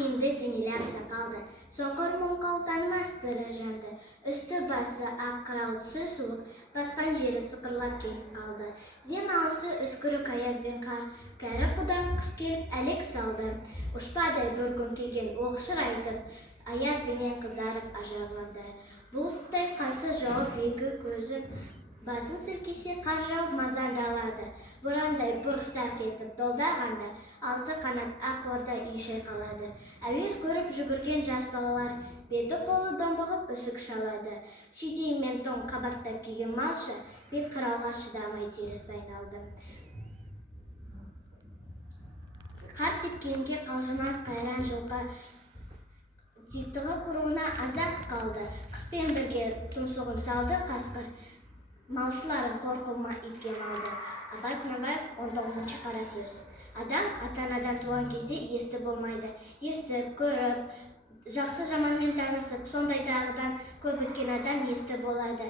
киімді денелер сақалды, соңғыр мұңқал танымас тірі жанды. Үсті басы ақ қырау түсі суық, басқан жері сықырлап келіп қалды. Дем алысы үскірік аяз бен қар, кәрі құдан қыс келіп әлек салды. Ұшпадай бір күн келген оқшыр айтып, аяз бенен қызарып ажарланды. Бұлттай қасы жауып екі көзі, басын сілкесе қар жауып мазандалады. Бұрандай бұрыстар кетіп долдағанда, алты қанат ақ орда үй шайқалады. Әуес көріп жүгірген жас балалар, беті қолы домбығып үсік шалады. Шидей мен тон қабаттап киген малшы, бет қырауға шыдамай теріс айналды. Қар тепкенге қалжымас қайран жылқы, титығы құруына азат қалды. Қыспен бірге тұмсығын салды қасқыр, малшыларын қорқылма итке малды. Абай Құнанбаев, 19-шы қара сөз. Адам ата-анадан туған кезде есті болмайды. Естіп, көріп, жақсы жаманмен танысып, сондай дағыдан көп өткен адам есті болады.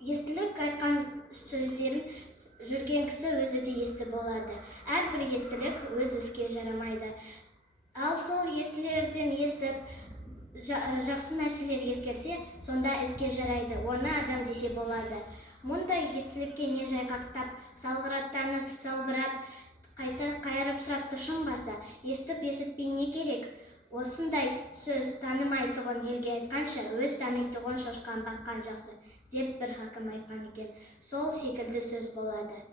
Естілік айтқан сөздерін жүрген кісі өзі де есті болады. Әрбір естілік өз іске жарамайды. Ал сол естілерден естіп, жақсы нәрселер ескерсе, сонда іске жарайды. Оны адам десе болады. Мұндай естілікке не жайқақтап, салғыраттанып, салбырап, қайта қайырып сұрап тұшынбаса, естіп есітпей не керек? Осындай сөз танымай тұғын елге айтқанша, өз танитұғын шошқан баққан жақсы, деп бір хакім айтқан екен. Сол секілді сөз болады.